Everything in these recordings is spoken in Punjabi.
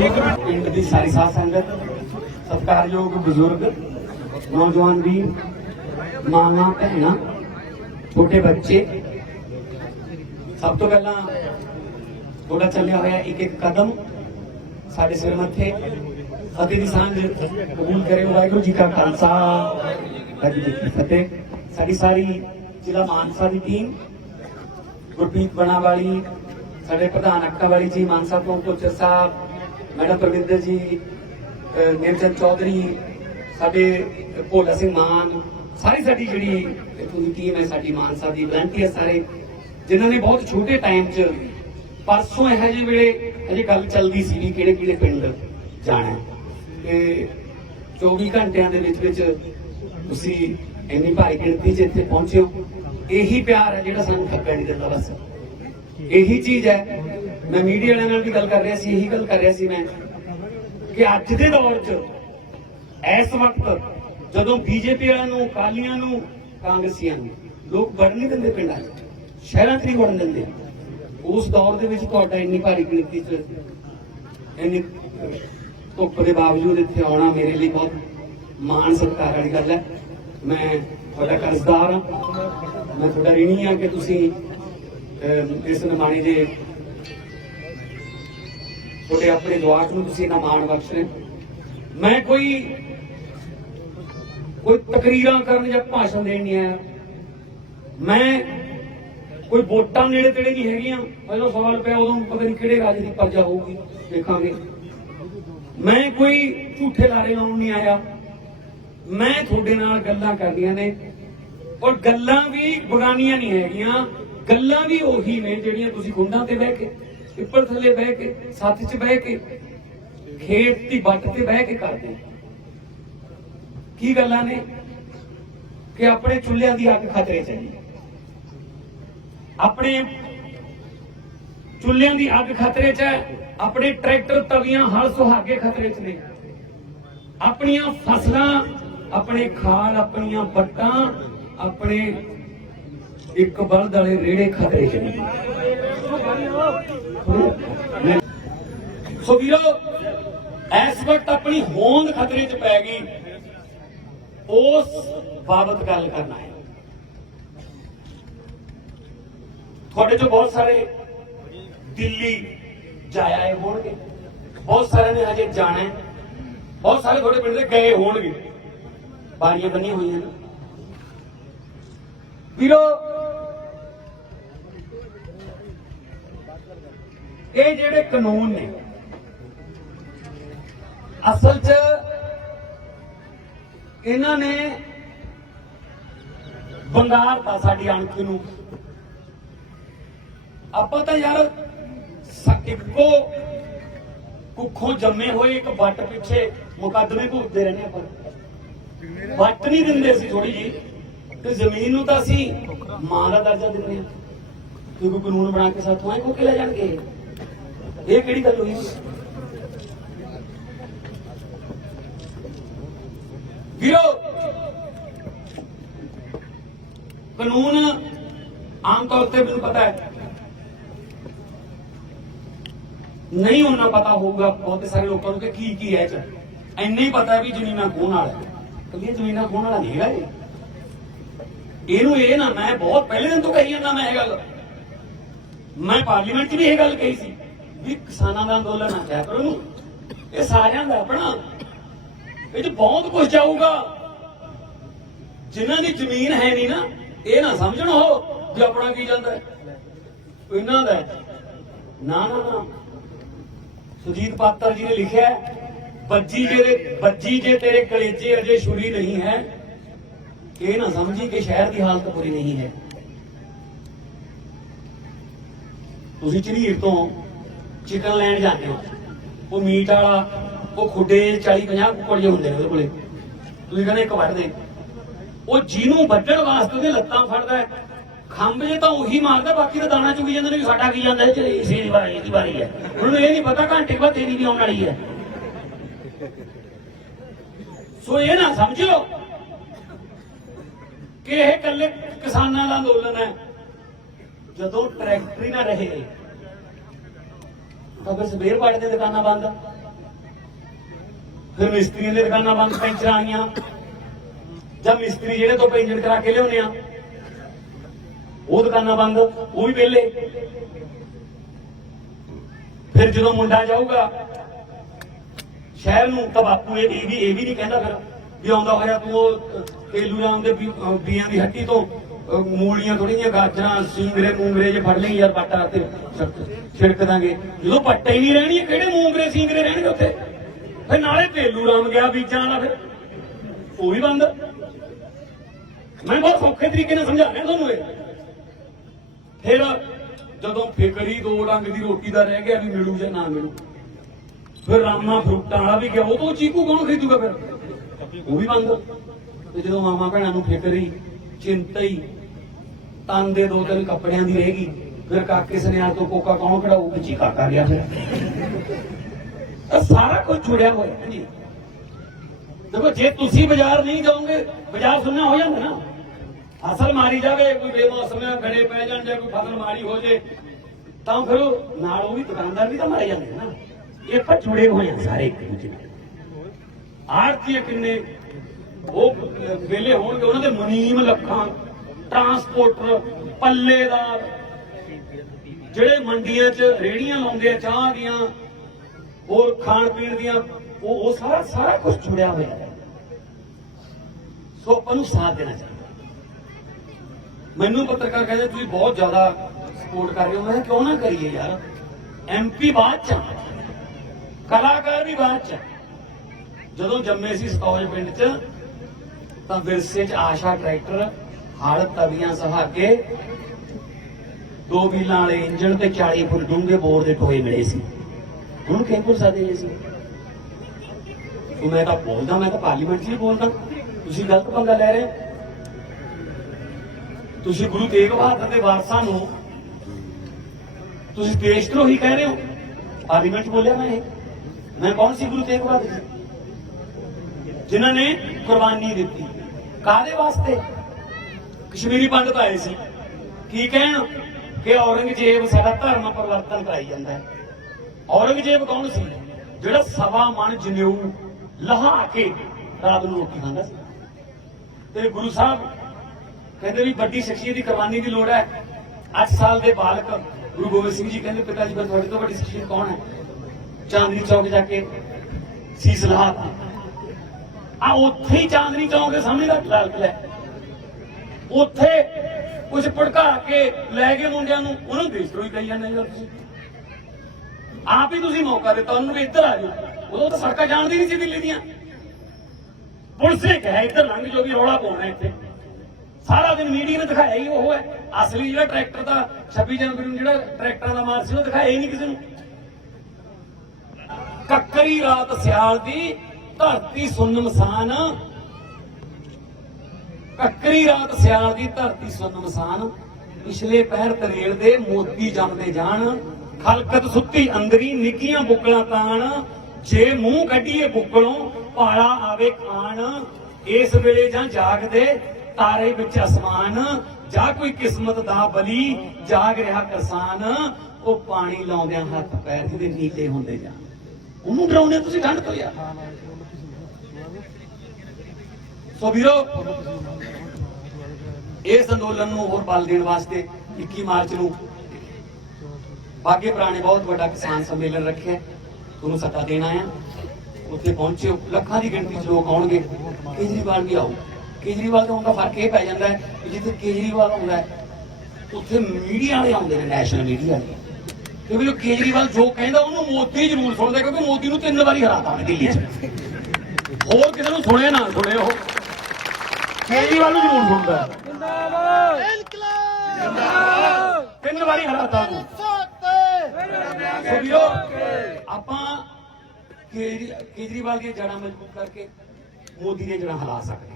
पिंड की सारी साध संगत, सत्कारयोग बुजुर्ग, नौजवान वीर, मावां भैणां, छोटे बच्चे, सब तो पहला थोड़ा चलिया होया एक एक कदम साडे सिर मथे फतेह दी सांझ कबूल करे। वाहिगुरू जी का खालसा, वाहिगुरू जी की फतेह। साडी सारी जिला मानसा की टीम, गुरप्रीत बनावाली, साडे प्रधान अक्का वाली जी मानसा तो कोचर साहब, मैडम प्रविंदर जी, निर्जन चौधरी, साडे भोला सिंह मान, सारी साडी जिहड़ी इत्थों दी टीम है, साडी मानसा दी वलंटियर सारे, जिन्होंने बहुत छोटे टाइम च परसों यह जे वेले अजे गल चलदी सी भी किहड़े किहड़े पिंड जाना ते 24 घंटिਆਂ ਦੇ ਵਿੱਚ ਤੁਸੀਂ ਇੰਨੀ ਭਾਰੀ ਗਿਣਤੀ 'ਚ ਇੱਥੇ ਪਹੁੰਚੇ ਹੋ। ਇਹੀ ਪਿਆਰ ਹੈ ਜਿਹੜਾ ਸਾਨੂੰ ਖੱਪਣ ਨਹੀਂ ਦਿੰਦਾ। ਬਸ ਇਹੀ ਚੀਜ਼ ਹੈ। ਮੈਂ ਮੀਡੀਆ ਵਾਲਿਆਂ ਨਾਲ ਵੀ ਗੱਲ ਕਰ ਰਿਹਾ ਸੀ, ਇਹੀ ਗੱਲ ਕਰ ਰਿਹਾ ਸੀ ਮੈਂ ਕਿ ਅੱਜ ਦੇ ਦੌਰ 'ਚ ਇਸ ਵਕਤ ਜਦੋਂ ਬੀਜੇਪੀ ਵਾਲਿਆਂ ਨੂੰ, ਅਕਾਲੀਆਂ ਨੂੰ, ਕਾਂਗਰਸੀਆਂ ਨੂੰ ਲੋਕ ਵੜਨ ਨਹੀਂ ਦਿੰਦੇ ਪਿੰਡਾਂ 'ਚ, ਸ਼ਹਿਰਾਂ 'ਚ ਨਹੀਂ ਵੜਨ ਦਿੰਦੇ, ਉਸ ਦੌਰ ਦੇ ਵਿੱਚ ਤੁਹਾਡਾ ਇੰਨੀ ਭਾਰੀ ਗਿਣਤੀ 'ਚ ਇੰਨੀ ਧੁੱਪ ਦੇ ਬਾਵਜੂਦ ਇੱਥੇ ਆਉਣਾ ਮੇਰੇ ਲਈ ਬਹੁਤ ਮਾਣ ਸਤਿਕਾਰ ਵਾਲੀ ਗੱਲ ਹੈ। ਮੈਂ ਤੁਹਾਡਾ ਕਰਜ਼ਦਾਰ ਹਾਂ, ਮੈਂ ਤੁਹਾਡਾ ਰਿਣੀ ਹਾਂ ਕਿ ਤੁਸੀਂ ਇਸ ਨਿਮਾਣੇ ਦੇ ਤੁਹਾਡੇ ਆਪਣੇ ਜਵਾਕ ਨੂੰ ਤੁਸੀਂ ਇਹਨਾਂ ਮਾਣ ਬਖਸ਼ਣੇ। ਮੈਂ ਕੋਈ ਤਕਰੀਰਾਂ ਕਰਨ ਜਾਂ ਭਾਸ਼ਣ ਦੇਣ ਨਹੀਂ ਆਇਆ। ਮੈਂ ਕੋਈ ਵੋਟਾਂ ਨੇੜੇ ਤੇੜੇ ਨਹੀਂ ਹੈਗੀਆਂ। ਪਹਿਲਾਂ ਸਵਾਲ ਪਿਆ ਉਦੋਂ ਪਤਾ ਨਹੀਂ ਕਿਹੜੇ ਰਾਜ ਦੀ ਪਰਜਾ ਹੋਊਗੀ, ਦੇਖਾਂਗੇ। ਮੈਂ ਕੋਈ ਝੂਠੇ ਲਾਰੇ ਲਾਉਣ ਨਹੀਂ ਆਇਆ। ਮੈਂ ਤੁਹਾਡੇ ਨਾਲ ਗੱਲਾਂ ਕਰਨੀਆਂ ਨੇ, ਔਰ ਗੱਲਾਂ ਵੀ ਬਗਾਨੀਆਂ ਨਹੀਂ ਹੈਗੀਆਂ। ਗੱਲਾਂ ਵੀ ਉਹੀ ਨੇ ਜਿਹੜੀਆਂ ਤੁਸੀਂ ਖੁੰਡਾਂ ਤੇ ਬਹਿ ਕੇ, ਪਿੱਪਲ ਥੱਲੇ ਬਹਿ ਕੇ, ਸੱਥ 'ਚ ਬਹਿ ਕੇ, ਖੇਤ ਦੀ ਵੱਟ ਤੇ ਬਹਿ ਕੇ ਕਰਦੇ। ਕੀ ਗੱਲਾਂ ਨੇ ਕਿ ਆਪਣੇ ਚੁੱਲ੍ਹਿਆਂ ਦੀ ਅੱਗ ਖਤਰੇ 'ਚ ਹੈ, ਆਪਣੇ ਚੁੱਲ੍ਹਿਆਂ ਦੀ ਅੱਗ ਖਤਰੇ 'ਚ ਹੈ, ਆਪਣੇ ਟਰੈਕਟਰ, ਤਵੀਆਂ, ਹਲ ਸੁਹਾਗੇ ਖਤਰੇ 'ਚ ਨੇ, ਆਪਣੀਆਂ ਫਸਲਾਂ, ਆਪਣੇ ਖਾਲ, ਆਪਣੀਆਂ ਵੱਟਾਂ, ਆਪਣੇ ਇੱਕ ਬਲਦ ਵਾਲੇ ਰੇੜੇ ਖਤਰੇ 'ਚ ਨੇ। ਸੋ ਵੀਰੋ, ਇਸ ਵਕਤ ਆਪਣੀ ਹੋਂਦ ਖਤਰੇ 'ਚ ਪੈ ਗਈ। ਉਸ ਬਾਬਤ ਗੱਲ ਕਰਨਾ ਹੈ। ਤੁਹਾਡੇ ਚੋਂ ਬਹੁਤ ਸਾਰੇ ਦਿੱਲੀ ਜਾਇਆ ਆਏ ਹੋਣਗੇ, ਬਹੁਤ ਸਾਰਿਆਂ ਨੇ ਹਜੇ ਜਾਣਾ ਹੈ, ਬਹੁਤ ਸਾਰੇ ਤੁਹਾਡੇ ਪਿੰਡ ਦੇ ਗਏ ਹੋਣਗੇ, ਬਾਰੀਆਂ ਬੰਨੀਆਂ ਹੋਈਆਂ ਨੇ। ਵੀਰੋ, ਇਹ ਜਿਹੜੇ ਕਾਨੂੰਨ ਨੇ ਅਸਲ 'ਚ ਇਹਨਾਂ ਨੇ ਬੰਗਾਰਤਾ ਸਾਡੀ ਅਣਖ ਨੂੰ। ਆਪਾਂ ਤਾਂ ਯਾਰ ਇੱਕੋ ਕੁੱਖੋਂ ਜੰਮੇ ਹੋਏ ਇੱਕ ਵੱਟ ਪਿੱਛੇ ਮੁਕੱਦਮੇ ਭੁਗਤਦੇ ਰਹਿੰਦੇ। ਆਪਾਂ ਵੱਟ ਨਹੀਂ ਦਿੰਦੇ ਸੀ ਥੋੜੀ ਜੀ, ਤੇ ਜ਼ਮੀਨ ਨੂੰ ਤਾਂ ਅਸੀਂ ਮਾਂ ਦਾ ਦਰਜਾ ਦਿੰਦੇ ਹਾਂ। ਕੋਈ ਕਾਨੂੰਨ ਬਣਾ ਕੇ ਸਾਥੋਂ ਆਏ ਕੋਕੇ ਲੈ ਜਾਣਗੇ। ਇਹ ਕਿਹੜੀ ਗੱਲ ਹੋਈ? ਵੀਰੋ, ਕਾਨੂੰਨ ਆਮ ਤੌਰ ਤੇ ਮੈਨੂੰ ਪਤਾ ਹੈ ਨਹੀਂ ਉਹਨਾਂ ਪਤਾ ਹੋਊਗਾ ਬਹੁਤ ਸਾਰੇ ਲੋਕਾਂ ਨੂੰ ਕਿ ਕੀ ਕੀ ਹੈ। ਇੰਨਾ ਹੀ ਪਤਾ ਵੀ ਜ਼ਮੀਨਾਂ ਖੋਹਣ ਵਾਲਾ, ਕੱਲੀਆਂ ਜ਼ਮੀਨਾਂ ਖੋਹਣ ਵਾਲਾ ਨਹੀਂ ਹੈਗਾ ਇਹ। ਇਹਨੂੰ ਇਹ ਨਾ, ਮੈਂ ਬਹੁਤ ਪਹਿਲੇ ਦਿਨ ਤੋਂ ਕਹੀ ਜਾਂਦਾ, ਮੈਂ ਇਹ ਗੱਲ, ਮੈਂ ਪਾਰਲੀਮੈਂਟ 'ਚ ਵੀ ਇਹ ਗੱਲ ਕਹੀ ਸੀ ਵੀ ਕਿਸਾਨਾਂ ਦਾ ਅੰਦੋਲਨ ਆ ਕਿਆ ਕਰੋ ਇਹਨੂੰ, ਇਹ ਸਾਰਿਆਂ ਦਾ ਆਪਣਾ, ਇਹ 'ਚ ਬਹੁਤ ਕੁਝ ਜਾਊਗਾ। ਜਿਨ੍ਹਾਂ ਦੀ ਜ਼ਮੀਨ ਹੈ ਨਹੀਂ ਨਾ, ਇਹ ਨਾ ਸਮਝਣ ਉਹ ਵੀ ਆਪਣਾ ਕੀ ਜਾਂਦਾ ਇਹਨਾਂ ਦਾ। ਨਾ ਨਾ ਨਾ, ਸੁਜੀਤ ਪਾਤਰ ਜੀ ਨੇ ਲਿਖਿਆ, ਬੱਜੀ ਜੇ ਤੇਰੇ ਕਲੇਜੇ ਅਜੇ ਛੁਰੀ ਨਹੀਂ ਹੈ, ਇਹ ਨਾ ਸਮਝੀ ਕਿ ਸ਼ਹਿਰ ਦੀ ਹਾਲਤ ਬੁਰੀ ਨਹੀਂ ਹੈ। ਤੁਸੀਂ ਝਨੀਰ ਤੋਂ ਚਿਕਨ ਲੈਣ ਜਾਂਦੇ ਹੋ, ਉਹ ਮੀਟ ਵਾਲਾ, ਉਹ ਖੁੱਡੇ 40-50 ਕੁੱਕੜ ਜਿਹੇ ਹੁੰਦੇ ਨੇ ਉਹਦੇ ਕੋਲੇ, ਤੁਸੀਂ ਕਹਿੰਦੇ ਇੱਕ ਵੱਢ ਦੇ, ਉਹ ਜਿਹਨੂੰ ਵੱਢਣ ਵਾਸਤੇ ਉਹਦੇ ਲੱਤਾਂ ਫੜਦਾ, ਖੰਭ ਜੇ ਤਾਂ ਉਹੀ ਮਾਰਦਾ, ਬਾਕੀ ਤਾਂ ਦਾਣਾ ਚੁਗੀ ਜਾਂਦੇ ਨੇ ਵੀ ਸਾਡਾ ਕੀ ਜਾਂਦਾ, ਇਸੇ ਦੀ ਵਾਰੀ, ਇਹਦੀ ਵਾਰੀ ਹੈ। ਉਹਨੂੰ ਇਹ ਨਹੀਂ ਪਤਾ ਘੰਟੇ ਬਾਅਦ ਤੇਰੀ ਵੀ ਆਉਣ ਵਾਲੀ ਹੈ। ਸੋ ਇਹ ਨਾ ਸਮਝੋ ਕਿ ਇਹ ਇਕੱਲੇ ਕਿਸਾਨਾਂ ਦਾ ਅੰਦੋਲਨ ਹੈ। ਜਦੋਂ ਟਰੈਕਟਰ ਹੀ ਨਾ ਰਹੇ ਤਾਂ ਫਿਰ ਸਵੇਰ ਪਾੜੇ ਦੀਆਂ ਦੁਕਾਨਾਂ ਬੰਦ, फिर मिस्त्रियों की दुकाना बंद पेंशन आईया, जब मिस्त्री जेडे तो पेंशन करा के लिया वो दुकाना बंद, वो भी वेले। फिर जो मुंडा जाऊगा शहर में तो बापू ये भी नहीं कहता फिर भी आता होया तू तेलू राम के बीया की हट्टी तो मूलियां थोड़ी जी गाजर सींगरे मूंगरे जे फड़ ली यार पट्टा छिड़क देंगे, जो पट्टे ही नहीं रहनी कि मूंगरे सींगरे रहने उत्थे। फिर नाले तेलू राम गया बीजा वाला, फिर वो भी बंद। मैं बहुत सौखे तरीके ने समझा रहा थोनू। फिर जो फिक्र ही दो रंग की रोटी का रह गया भी मिलू या ना मिलू, फिर रामा फ्रूटा वाला भी गया, वो तो चीकू कौन खरीदूगा, फिर वो भी बंद। जो मामा भैनों फिक्र ही चिंता ही तन दे 2-3 कपड़िया की रहेगी, फिर काके सनियाल तो कोका कौन कढ़ाऊ, जी काका गया। फिर सारा कुछ जुड़िया हुआ है जी। देखो जे तुसी बाजार नहीं जाओगे, बाजार सुनना हो जाता ना, फसल मारी जाए कोई बेमौसम गड़े पै जाए जाए कोई फसल मारी हो जाए तो फिर नाल वो भी दुकानदार भी तो मारे जाते ना। ये पर जुड़े हुए हैं सारे एक दूसरे। आरती किन्ने वो वेले होंगे, उन्होंने मुनीम लखा ट्रांसपोर्टर पल्लेदार जेड़े मंडिया च रेहड़ियां लाउंदे चाह दियां और खाण पीण दियां, वो सारा कुछ जुड़िया हुआ है। सो अपन साथ देना चाहिए। मैनू पत्रकार कहते तुम बहुत ज्यादा सपोर्ट कर रहे हो, मैं क्यों ना करिए यार, MP बाद च कलाकार भी बाद च। जो जम्मे सी सतौज पिंड च तां विरसे च आशा ट्रैक्टर हल तवियां सहागे 2 व्हीलां वाले इंजन ते 40 फुट डूंगे बोर के टोए मिले सी। हुण किह भुल सकदे जी। मैं तो बोलदा, मैं तो पार्लीमेंट च बोलदा, तुसीं गलत पंगा लै रहे हो। तुसीं गुरु तेग बहादुर के वारसां नूं तुसीं देशद्रोही कह रहे हो। पार्लीमेंट बोलिया मैं कौन सी गुरु तेग बहादुर जी जिन्होंने कुर्बानी दी काहदे वास्ते? कश्मीरी पंडित आए सी की कहण कि औरंगजेब साडा धर्म परिवर्तन कराई जांदा है। औरंगजेब कौन सी? जिहड़ा 1.25 मन जनेऊ लहा के रात नूं रोटी खांदा सी। ते गुरु साहब कहते भी बड़ी शख्सियत की कुर्बानी की लोड़ है। 8 साल के बालक गुरु गोबिंद सिंह जी कहते पिता जी पर तो बड़ी शख्सियत कौन है? चांदनी चौक जाके सीस लहा उत्थे ही चांदनी चौक के सामने लाल किला उत्थे कुछ भड़का के लै गए मुंडिया उन्होंने देशद्रोही कही जाने। आप ही तुसीं मौका दिता उन्होंने इधर आ जाओ, उदों तो सड़क जानती नहीं सी दिल्ली दियां। पुलिस ने कहा इधर लंघ जो भी रौला पाउणा इत्थे। सारा दिन मीडिया ने दिखाया ही वो है, असली जो ट्रैक्टर का 26 जनवरी जो ट्रैक्टर का मार्च से दिखाया ही नहीं किसी ने। कक्करी रात सियाल दी धरती सुन्न मसान, कक्करी रात सियाल दी धरती सुन्न मसान, पिछले पैर तरेल दे मोती जमदे जान, खलकत सुत्ती अंदरी निक्कियां बुकलां तान, जे मूंह कढीए बुकलों पाला आवे खान, इस वेले जां जागदे तारे विच आसमान, जा कोई किस्मत दा बली जाग रहा किसान, वो पानी लाउंदियां हत्थ पैर जिहदे नीले हुंदे जान। ਉਹਨੂੰ ਡਰਾਉਣੇ ਤੁਸੀਂ ਠੰਡ ਤੋਂ ਯਾਰ। ਸੋ ਵੀਰੋ ਇਸ ਅੰਦੋਲਨ ਨੂੰ ਹੋਰ ਬਲ ਦੇਣ ਵਾਸਤੇ 21 ਮਾਰਚ ਨੂੰ ਬਾਗੇ ਪੁਰਾਣੇ ਬਹੁਤ ਵੱਡਾ ਕਿਸਾਨ ਸੰਮੇਲਨ ਰੱਖਿਆ, ਤੁਹਾਨੂੰ ਸੱਦਾ ਦੇਣ ਆਇਆ। ਉੱਥੇ ਪਹੁੰਚਿਓ, ਲੱਖਾਂ ਦੀ ਗਿਣਤੀ 'ਚ ਲੋਕ ਆਉਣਗੇ। ਕੇਜਰੀਵਾਲ ਵੀ ਆਊ। ਕੇਜਰੀਵਾਲ ਤੋਂ ਦਾ ਫਰਕ ਇਹ ਪੈ ਜਾਂਦਾ ਹੈ ਕਿ ਜਿੱਥੇ ਕੇਜਰੀਵਾਲ ਆਉਂਦਾ ਹੈ ਉੱਥੇ ਮੀਡੀਆ ਵਾਲੇ ਆਉਂਦੇ ਨੇ, ਨੈਸ਼ਨਲ ਮੀਡੀਆ ਵਾਲੇ। ਕਿਉਂਕਿ ਜੋ ਕੇਜਰੀਵਾਲ ਜੋ ਕਹਿੰਦਾ ਉਹਨੂੰ ਮੋਦੀ ਜ਼ਰੂਰ ਸੁਣਦਾ, ਕਿਉਂਕਿ ਮੋਦੀ ਨੂੰ 3 ਵਾਰੀ ਹਰਾਤਾ ਦਿੱਲੀ 'ਚ। ਹੋਰ ਕਿਸੇ ਨੂੰ ਸੁਣੇ ਨਾ ਸੁਣੇ, ਉਹ ਕੇਜਰੀਵਾਲ ਨੂੰ ਜ਼ਰੂਰ ਸੁਣਦਾ। 3 ਵਾਰੀ ਹਰਾਤਾ ਉਹਨੂੰ। ਆਪਾਂ ਕੇਜਰੀਵਾਲ ਦੀਆਂ ਜੜ੍ਹਾਂ ਮਜ਼ਬੂਤ ਕਰਕੇ ਮੋਦੀ ਦੀਆਂ ਜੜ੍ਹਾਂ ਹਿਲਾ ਸਕਦੇ।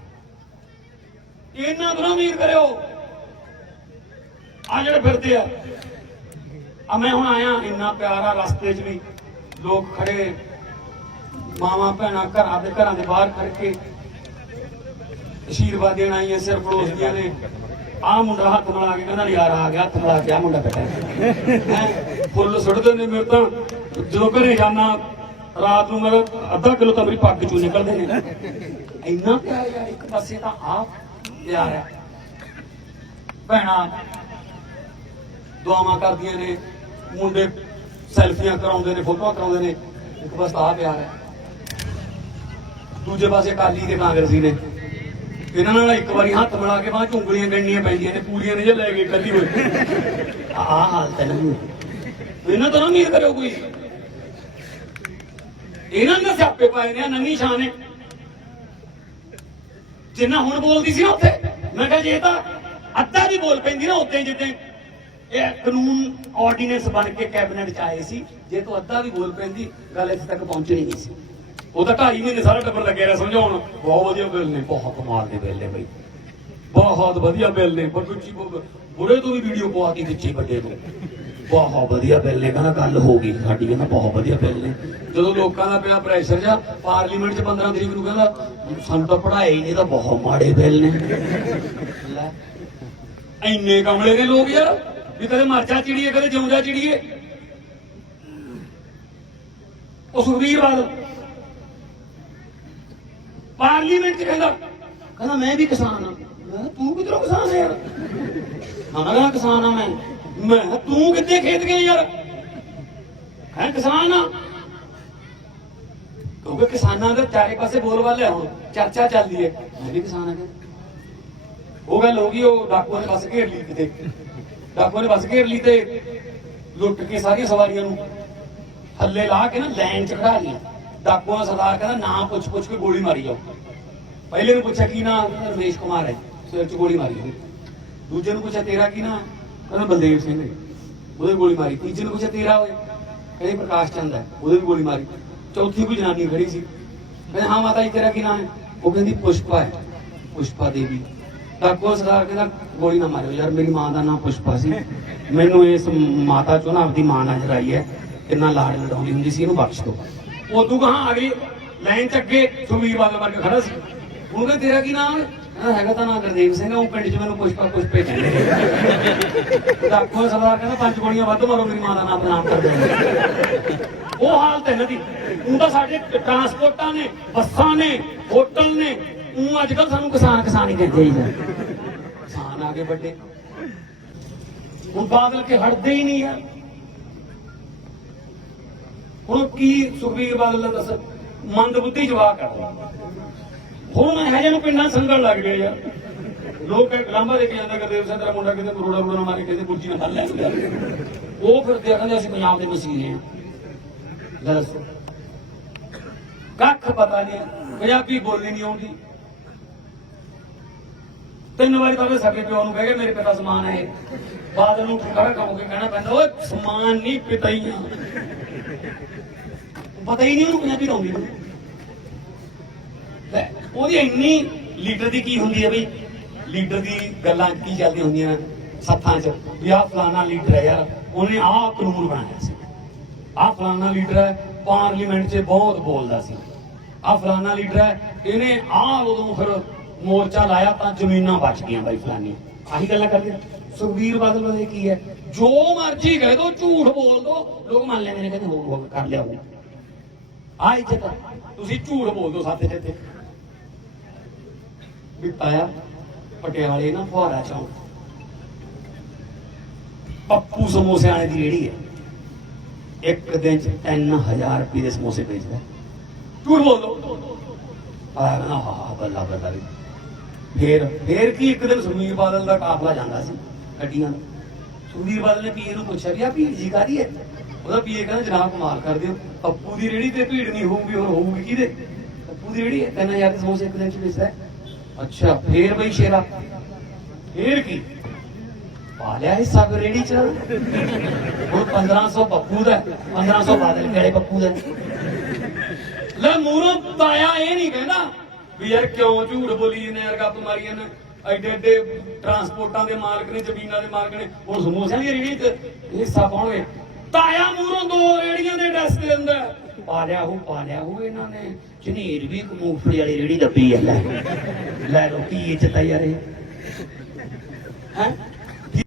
ਇਹਨਾਂ ਤੋਂ ਨਾ ਉਮੀਦ ਕਰਿਓ ਆ ਜਿਹੜੇ ਫਿਰਦੇ ਆ। ਮੈਂ ਹੁਣ ਆਇਆ, ਇੰਨਾ ਪਿਆਰਾ ਰਸਤੇ 'ਚ ਵੀ ਲੋਕ ਖੜੇ, ਮਾਵਾਂ ਭੈਣਾਂ ਘਰਾਂ ਦੇ ਬਾਹਰ ਖੜ ਕੇ ਆਸ਼ੀਰਵਾਦ ਦੇਣ ਆਈਆਂ, ਸਿਰ ਪੜੋਸਦੀਆਂ ਨੇ। ਆਹ ਮੁੰਡਾ ਹੱਥ ਮਿਲਾ ਕੇ ਕਹਿੰਦਾ ਯਾਰ ਆ ਗਿਆ, ਹੱਥ ਮਿਲਾ ਕੇ ਆ ਮੁੰਡਾ ਕੱਟਿਆ। ਫੁੱਲ ਸੁੱਟਦੇ ਨੇ ਮੇਰੇ ਤਾਂ। ਜਦੋਂ ਘਰੇ ਜਾਣਾ ਰਾਤ ਨੂੰ ਮੈਂ ਅੱਧਾ ਕਿਲੋ ਤਾਂ ਮੇਰੀ ਪੱਗ ਚੋਂ ਨਿਕਲਦੇ ਨੇ। ਇੰਨਾ ਪਿਆਰ ਯਾਰ, ਇੱਕ ਪਾਸੇ ਤਾਂ ਆਪ ਪਿਆਰ ਹੈ, ਭੈਣਾਂ ਦੁਆਵਾਂ ਕਰਦੀਆਂ ਨੇ, ਮੁੰਡੇ ਸੈਲਫੀਆਂ ਕਰਾਉਂਦੇ ਨੇ, ਫੋਟੋਆਂ ਕਰਾਉਂਦੇ ਨੇ, ਇੱਕ ਪਾਸੇ ਆਹ ਪਿਆਰ ਹੈ। ਦੂਜੇ ਪਾਸੇ ਅਕਾਲੀ ਤੇ ਕਾਂਗਰਸੀ ਨੇ, ਇਹਨਾਂ ਨਾਲ ਇੱਕ ਵਾਰੀ ਹੱਥ ਮਿਲਾ ਕੇ ਬਾਅਦ ਉਂਗਲੀਆਂ ਗੰਢਣੀਆਂ ਪੈਂਦੀਆਂ ਨੇ, ਪੂਰੀਆਂ ਨੇ ਜੇ ਲੈ ਕੇ ਇਕੱਲੀ ਹੋਈ। ਆਹ ਹਾਲਤ ਹੈ ਨਾ, ਇਹਨਾਂ ਤੋਂ ਨਾ ਉਮੀਦ ਕਰਿਓ ਕੋਈ। ਇਹਨਾਂ ਨੇ ਸਿਆਪੇ ਪਾਏ ਨੇ, ਨਵੀਂ ਸ਼ਾਨ ਨੇ। ਜਿੰਨਾ ਹੁਣ ਬੋਲਦੀ ਸੀ ਨਾ ਉੱਥੇ, ਮੈਂ ਕਿਹਾ ਜੇ ਤਾਂ ਅੱਧਾ ਵੀ ਬੋਲ ਪੈਂਦੀ ਨਾ ਉੱਤੇ, ਜਿੱਦਾਂ ਇਹ ਕਾਨੂੰਨ ਆਰਡੀਨੈਂਸ ਬਣ ਕੇ ਕੈਬਨਿਟ ਚ ਆਏ ਸੀ, ਜੇ ਤੂੰ ਅੱਧਾ ਵੀ ਬੋਲ ਪੈਂਦੀ ਗੱਲ ਇੱਥੇ ਤੱਕ ਪਹੁੰਚਣੀ ਨਹੀਂ ਸੀ। ਉਹ ਤਾਂ 2.5 ਮਹੀਨੇ ਸਾਰਾ ਟੱਬਰ ਲੱਗਿਆ ਰਿਹਾ ਸਮਝਾਉਣ, ਬਹੁਤ ਵਧੀਆ ਬਿੱਲ ਨੇ, ਬਹੁਤ ਕਮਾਲ ਦੇ ਬਿੱਲ ਨੇ ਬਈ, ਬਹੁਤ ਵਧੀਆ ਬਿੱਲ ਨੇ। ਪਰ ਬੁੜੇ ਤੋਂ ਵੀ ਵੀਡੀਓ ਪਵਾਤੀ ਵਿੱਚੇ ਵੱਡੇ ਤੋਂ, ਬਹੁਤ ਵਧੀਆ ਬਿੱਲ ਨੇ। ਕਹਿੰਦਾ ਗੱਲ ਹੋ ਗਈ ਸਾਡੀ, ਕਹਿੰਦਾ ਬਹੁਤ ਵਧੀਆ ਬਿੱਲ ਨੇ। ਜਦੋਂ ਲੋਕਾਂ ਦਾ ਪਿਆ ਪ੍ਰੈਸ਼ਰ ਜਾ ਪਾਰਲੀਮੈਂਟ 'ਚ 15 ਤਰੀਕ ਨੂੰ, ਕਹਿੰਦਾ ਸਾਨੂੰ ਤਾਂ ਪੜ੍ਹਾਏ ਨਹੀਂ, ਤਾਂ ਬਹੁਤ ਮਾੜੇ ਬਿੱਲ ਨੇ। ਲੈ ਇੰਨੇ ਕਮਲੇ ਨੇ ਲੋਕ ਯਾਰ, ਵੀ ਕਦੇ ਮਰਚਾ ਚਿੜੀਏ ਕਦੇ ਜਿਉਂਦਾ ਚਿੜੀਏ। ਉਹ ਸੁਖਬੀਰ ਬਾਦਲ ਪਾਰਲੀਮੈਂਟ 'ਚ ਕਹਿੰਦਾ ਮੈਂ ਵੀ ਕਿਸਾਨ ਹਾਂ। ਤੂੰ ਕਿਧਰੋਂ ਕਿਸਾਨ ਹੈ ਯਾਰ? ਹਾਂ ਕਿਸਾਨ ਆ ਮੈਂ ਤੂੰ ਕਿੱਥੇ ਖੇਤ ਗਿਆ ਯਾਰ? ਹੈ ਕਿਸਾਨ ਆ, ਕਿਉਂਕਿ ਕਿਸਾਨਾਂ ਦੇ ਚਾਰੇ ਪਾਸੇ ਬੋਲਬਾਲੇ ਆ, ਹੁਣ ਚਰਚਾ ਚੱਲਦੀ ਹੈ ਮੈਂ ਵੀ ਕਿਸਾਨ ਆ। ਉਹ ਗੱਲ ਹੋ ਗਈ, ਉਹ ਡਾਕੂਆਂ ਨੇ ਬੱਸ ਘੇਰ ਲਈ, ਕਿਤੇ ਡਾਕੂਆਂ ਨੇ ਬੱਸ ਘੇਰ ਲਈ ਤੇ ਲੁੱਟ ਕੇ ਸਾਰੀਆਂ ਸਵਾਰੀਆਂ ਨੂੰ ਥੱਲੇ ਲਾ ਕੇ ਨਾ ਲਾਈਨ 'ਚ ਖੜਾ ਲਿਆ। ਡਾਕੂਆਂ ਦਾ ਸਰਦਾਰ ਕਹਿੰਦਾ ਨਾ ਪੁੱਛ ਕੇ ਗੋਲੀ ਮਾਰੀ ਜਾਓ। ਪਹਿਲੇ ਨੂੰ ਪੁੱਛਿਆ ਕੀ ਨਾ, ਰਮੇਸ਼ ਕੁਮਾਰ ਹੈ, ਸਿਰ 'ਚ ਗੋਲੀ ਮਾਰੀ ਜਾਓ। ਦੂਜੇ ਨੂੰ ਪੁੱਛਿਆ ਤੇਰਾ ਕੀ ਨਾ, ਕਹਿੰਦਾ ਬਲਦੇਵ ਸਿੰਘ ਹੈ, ਉਹਦੇ ਗੋਲੀ ਮਾਰੀ। ਤੀਜੇ ਨੂੰ ਪੁੱਛਿਆ ਤੇਰਾ ਹੋਏ, ਕਹਿੰਦੇ ਪ੍ਰਕਾਸ਼ ਚੰਦ ਹੈ, ਉਹਦੇ ਵੀ ਗੋਲੀ ਮਾਰੀ। ਚੌਥੀ ਕੋਈ ਜਨਾਨੀ ਖੜੀ ਸੀ, ਕਹਿੰਦੇ ਹਾਂ ਮਾਤਾ ਜੀ ਤੇਰਾ ਕੀ ਨਾਮ ਹੈ? ਉਹ ਕਹਿੰਦੀ ਪੁਸ਼ਪਾ ਹੈ, ਪੁਸ਼ਪਾ ਦੇਵੀ। ਡਾਕੂ ਸਰਦਾਰ ਕਹਿੰਦਾ ਗੋਲੀ ਨਾ ਮਾਰਿਓ ਯਾਰ, ਮੇਰੀ ਮਾਂ ਦਾ ਨਾਮ ਪੁਸ਼ਪਾ ਸੀ, ਮੈਨੂੰ ਇਸ ਮਾਤਾ ਚੋਂ ਨਾ ਆਪਦੀ ਮਾਂ ਨਜ਼ਰ ਆਈ ਹੈ, ਕਿੰਨਾ ਲਾਡ ਲਡਾਉਂਦੀ ਹੁੰਦੀ ਸੀ, ਇਹਨੂੰ ਬਖਸ਼ ਦਿਓ। ਉਦੋਂ ਕਹਾਂ ਅਗਲੀ ਲਾਈਨ 'ਚ ਅੱਗੇ ਸੁਖਬੀਰ ਬਾਦਲ ਵਰਗਾ ਖੜਾ ਸੀ, ਉਹਨੂੰ ਕਹਿੰਦਾ ਤੇਰਾ ਕੀ ਨਾਮ ਹੈ? ਹੈਗਾ ਤਾਂ ਨਾ ਗੁਰਦੇਵ ਸਿੰਘ, ਉਹ ਪਿੰਡ 'ਚ ਮੈਨੂੰ ਪੁਸ਼ਪੇ ਕਹਿੰਦੇ। ਡਾਕੂ ਸਰਦਾਰ ਕਹਿੰਦਾ 5 ਗੋਲੀਆਂ ਵੱਧ ਮਾਰੋ, ਮੇਰੀ ਮਾਂ ਦਾ ਨਾਮ ਬਦਨਾਮ ਕਰ ਦਿੰਦੇ। ਉਹ ਹਾਲਤ ਇਹਨਾਂ ਦੀ। ਉਹ ਤਾਂ ਸਾਡੇ ਟਰਾਂਸਪੋਰਟਾਂ ਨੇ, ਬੱਸਾਂ ਨੇ, ਹੋਟਲ ਨੇ, ਉਹ ਅੱਜ ਕੱਲ ਸਾਨੂੰ ਕਿਸਾਨ ਹੀ ਕਹਿੰਦੇ ਹੀ। ਕਿਸਾਨ ਆ ਗਏ ਵੱਡੇ, ਹੁਣ ਬਾਦਲ ਕੇ ਹਟਦੇ ਹੀ ਨਹੀਂ ਯਾਰ। ਹੁਣ ਕੀ ਸੁਖਬੀਰ ਬਾਦਲ ਦਾ ਦੱਸ, ਮੰਦ ਬੁੱਧੀ ਜਵਾਕ ਕਰਦਾ। ਹੁਣ ਇਹ ਜਿਹੇ ਨੂੰ ਪਿੰਡਾਂ ਸੰਗਲ ਲੱਗ ਗਏ ਯਾਰ। ਲੋਕ ਲਾਂਭਾ ਦੇ ਕੇ ਜਾਂਦੇ, ਗੁਰਦੇਵ ਸਿੰਘ ਦਾ ਮੁੰਡਾ ਕਿਤੇ ਮਰੋੜਾ ਮਾਰ ਕੇ ਕਿਤੇ ਗੁੱਜੀ ਨਾਲ ਫੜ ਲੈ। ਉਹ ਫਿਰ ਦੇਖਦੇ ਅਸੀਂ ਪੰਜਾਬ ਦੇ ਵਸੀਲੇ ਆ। ਦੱਸ ਕੱਖ ਪਤਾ ਨਹੀਂ, ਪੰਜਾਬੀ ਬੋਲਣੀ ਨਹੀਂ ਆਉਂਦੀ। 3 ਵਾਰੀ ਤਾਂ ਸਾਡੇ ਪਿਓ ਨੂੰ ਕਹਿ ਕੇ ਮੇਰੇ ਪਿਤਾ ਸਮਾਨ ਹੈ। ਬਾਦਲ ਨੂੰ ਖੜਾ ਕੰਮ ਕੇ ਕਹਿਣਾ ਪੈਂਦਾ, ਓਏ ਸਮਾਨ ਨਹੀਂ ਪਿਤਾਈਆਂ। ਪਤਾ ਹੀ ਨਹੀਂ ਉਹਨੂੰ ਪੰਜਾਬੀ ਆਉਂਦੀ। ਉਹਦੀ ਇੰਨੀ ਲੀਡਰ ਦੀ ਕੀ ਹੁੰਦੀ ਹੈ ਬਈ, ਲੀਡਰ ਦੀ ਗੱਲਾਂ ਕੀ ਚੱਲਦੀਆਂ ਹੁੰਦੀਆਂ ਸੱਥਾਂ 'ਚ, ਵੀ ਆਹ ਫਲਾਨਾ ਲੀਡਰ ਹੈ ਯਾਰ, ਉਹਨੇ ਆਹ ਕਾਨੂੰਨ ਬਣਾਇਆ ਸੀ, ਆਹ ਫਲਾਨਾ ਲੀਡਰ ਹੈ ਪਾਰਲੀਮੈਂਟ 'ਚ ਬਹੁਤ ਬੋਲਦਾ ਸੀ, ਆਹ ਫਲਾਨਾ ਲੀਡਰ ਹੈ ਇਹਨੇ ਆਹ ਉਦੋਂ ਫਿਰ ਮੋਰਚਾ ਲਾਇਆ ਤਾਂ ਜ਼ਮੀਨਾਂ ਬਚ ਗਈਆਂ ਬਾਈ ਫਲਾਨੀ। ਆਹੀ ਗੱਲਾਂ ਕਰਦੇ। ਸੁਖਬੀਰ ਬਾਦਲ ਬਾਰੇ ਕੀ ਹੈ, ਜੋ ਮਰਜ਼ੀ ਕਹਿ ਦੋ, ਝੂਠ ਬੋਲ ਦੋ, ਲੋਕ ਮੰਨ ਲੈਂਦੇ ਨੇ, ਕਹਿੰਦੇ ਹੋ ਕਰ ਲਿਆ ਉਹ। ਆਹ ਇੱਜ਼ਤ ਤੁਸੀਂ ਝੂਠ ਬੋਲ ਦੋ ਸਾਥੇ ਜਿੱਥੇ ਵੀ ਪਾਇਆ ਪਟਿਆਲੇ ਨਾ ਫੁਹਾਰਾ ਚੌਂਕ ਪੱਪੂ ਸਮੋਸੇ ਵਾਲੇ ਦੀ ਰੇਹੜੀ ਹੈ, ਇੱਕ ਦਿਨ 'ਚ 3000 ਰੁਪਏ ਦੇ ਸਮੋਸੇ ਵੇਚਦਾ। ਝੂਠ ਬੋਲ ਦੋ। ਆਇਆ ਨਾ ਹਾਂ ਬੱਲਾ ਬੱਲਾ। ਫੇਰ ਕੀ ਇੱਕ ਦਿਨ ਸੁਖਬੀਰ ਬਾਦਲ ਦਾ ਕਾਫਲਾ ਜਾਂਦਾ ਸੀ ਗੱਡੀਆਂ ਦਾ। ਸੁਖਬੀਰ ਬਾਦਲ ਨੇ ਪੀਏ ਨੂੰ ਪੁੱਛਿਆ ਵੀ ਆ ਭੀੜ ਜੀ ਕਾਹਦੀ ਹੈ? ਉਹਦਾ ਪੀਏ ਕਹਿੰਦਾ ਜਨਾਬ ਕਮਾਲ ਕਰਦੇ ਹੋ, ਪੱਪੂ ਦੀ ਰੇਹੜੀ ਤੇ ਭੀੜ ਨਹੀਂ ਹੋਊਗੀ, ਹੋਰ ਹੋਊਗੀ ਕਿਹਦੇ? ਪੱਪੂ ਦੀ ਰੇਹੜੀ ਹੈ, 3000 ਦੇ ਸਮੋਸੇ ਇੱਕ ਦਿਨ 'ਚ ਵੇਚਦਾ। ਅੱਛਾ ਫੇਰ ਬਈ ਸ਼ੇਰਾ, ਫੇਰ ਕੀ ਪਾ ਲਿਆ ਹਿੱਸਾ ਰੇਹੜੀ 'ਚ? ਹੁਣ 1500 ਪੱਪੂ ਦਾ, 1500 ਬਾਦਲ ਕਿਹੜੇ ਪੱਪੂ ਦਾ? ਲੈ ਮੂਹਰੋਂ ਤਾਇਆ ਇਹ ਨਹੀਂ ਕਹਿੰਦਾ ਵੀ ਯਾਰ ਕਿਉਂ ਝੂਠ ਬੋਲੀ ਜਾਂਦੇ ਯਾਰ, ਗੱਪ ਮਾਰੀ ਜਾਂਦੇ। ਐਡੇ ਐਡੇ ਟਰਾਂਸਪੋਰਟਾਂ ਦੇ ਮਾਲਕ ਨੇ, ਜ਼ਮੀਨਾਂ ਦੇ ਮਾਲਕ ਨੇ, ਹੁਣ ਸਮੋਸਿਆਂ ਦੀ ਰੇਹੜੀ 'ਚ ਹਿੱਸਾ ਪਾਉਣਗੇ। ਤਾਇਆ ਮੂਹਰੋਂ 2 ਰੇਹੜੀਆਂ ਦੇ ਡੈਸ ਦੇ ਦਿੰਦਾ, ਪਾ ਲਿਆ ਹੋ ਇਹਨਾਂ ਨੇ। ਝਨੀਰ ਵੀ ਮੂੰਗਫਲੀ ਵਾਲੀ ਰੇਹੜੀ ਦੱਬੀ ਹੈ। ਲੈ ਲੋ ਕੀ ਇੱਜ਼ਤ ਆ ਯਾਰ ਇਹ ਹੈ।